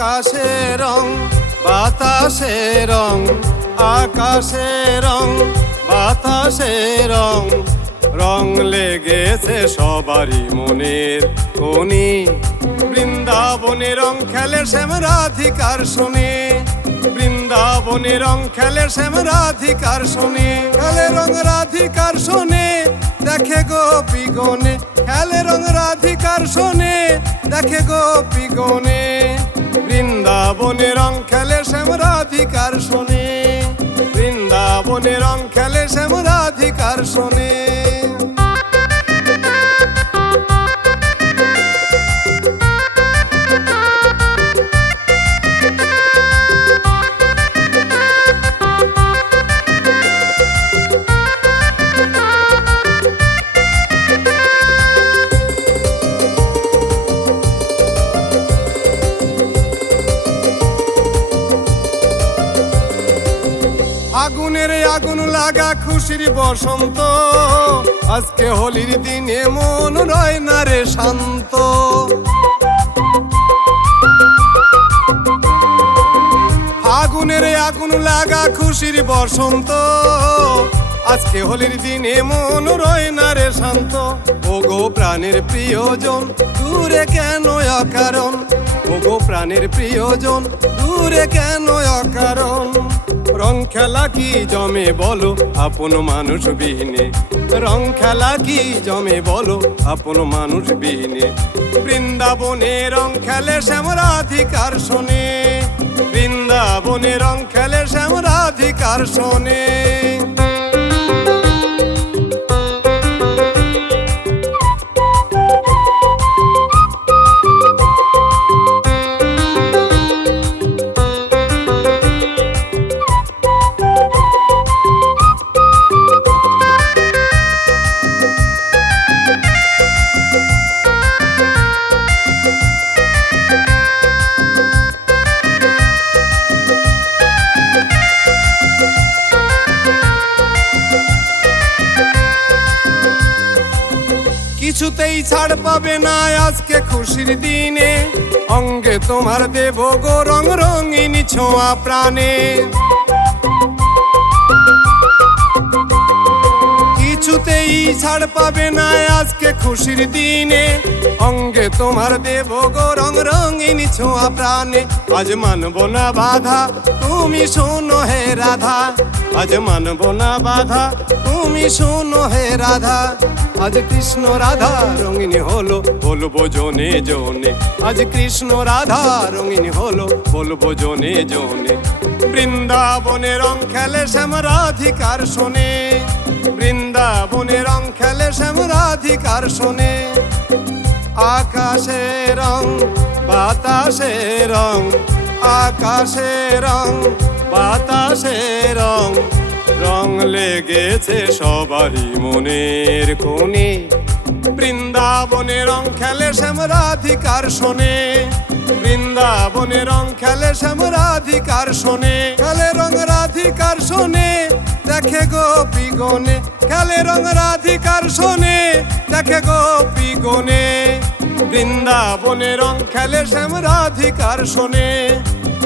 আকাশে রং বাতাসে রং, আকাশে রং বাতাসে রং, রং লেগেছে সবারই মনের কোণে। বৃন্দাবনে রং খেলে শ্যাম রাধিকার শোনে, বৃন্দাবনে রং খেলে শ্যাম রাধিকার শোনে। খেলে রং রাধিকার শোনে, দেখে গোপী গনে, খেলে রং রাধিকার শোনে, দেখে গোপী গনে। বৃন্দাবনে রং খেলে শ্যাম রাধিকার শোনে, বৃন্দাবনে রং খেলে শ্যাম রাধিকার শোনে। আগুনের আগুন লাগা খুশির বসন্ত, আজকে হোলির দিনে মন রয় না রে শান্ত। আগুনের আগুন লাগা খুশির বসন্ত, আজকে হোলির দিনে মন রয় না রে শান্ত। ওগো প্রাণের প্রিয়জন দূরে কেন অকারণ, ওগো প্রাণের প্রিয়জন দূরে কেন অকারণ। রং খেলা কি জমে বলো আপন মানুষ বিহীনে, রং খেলা কি জমে বলো আপন মানুষ বিহীনে। বৃন্দাবনে রং খেলে শ্যাম রাধিকার শোনে, বৃন্দাবনে রং খেলে শ্যাম রাধিকার শোনে। কিছুতেই ছাড় পাবে না আজকে খুশির দিনে, অঙ্গে তোমার দেব গো রং রঙিন ছোঁয়া প্রাণে। কিছুতেই ছাড় পাবে না আজকে খুশির দিনে, অঙ্গে তোমার দেব গো রং রঙিন ছোঁয়া প্রাণে। আজ মানব না বাধা তুমি শোনো হে রাধা, আজ মানব না বাধা তুমি শোনো হে রাধা। আজ কৃষ্ণ রাধা রঙিন হলো বলবো জনে জনে, আজ কৃষ্ণ রাধা রঙিন হলো বলবো জনে জনে। বৃন্দাবনে রং খেলে শ্যাম রাধিকার শোনে, বৃন্দাবনে রং খেলে শ্যাম রাধিকার শোনে। আকাশে রং বাতাসে রং, আকাশে রং বাতাসে রং, রং লেগেছে সবারই মনের কোণে। বৃন্দাবনে রং খেলে শ্যাম রাধিকার শোনে, বৃন্দাবনে রং খেলে শ্যাম রাধিকার শোনে। খেলে রং রাধিকার শোনে, দেখে গোপী গনে, খেলে রং রাধিকার শোনে, দেখে গোপী গনে। বৃন্দাবনে রং খেলে শ্যাম রাধিকার শোনে,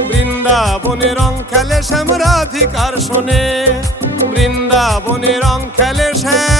বৃন্দাবনে রং খেলে শ্যাম রাধিকার শোনে। বৃন্দাবনে রং খেলে শ্যাম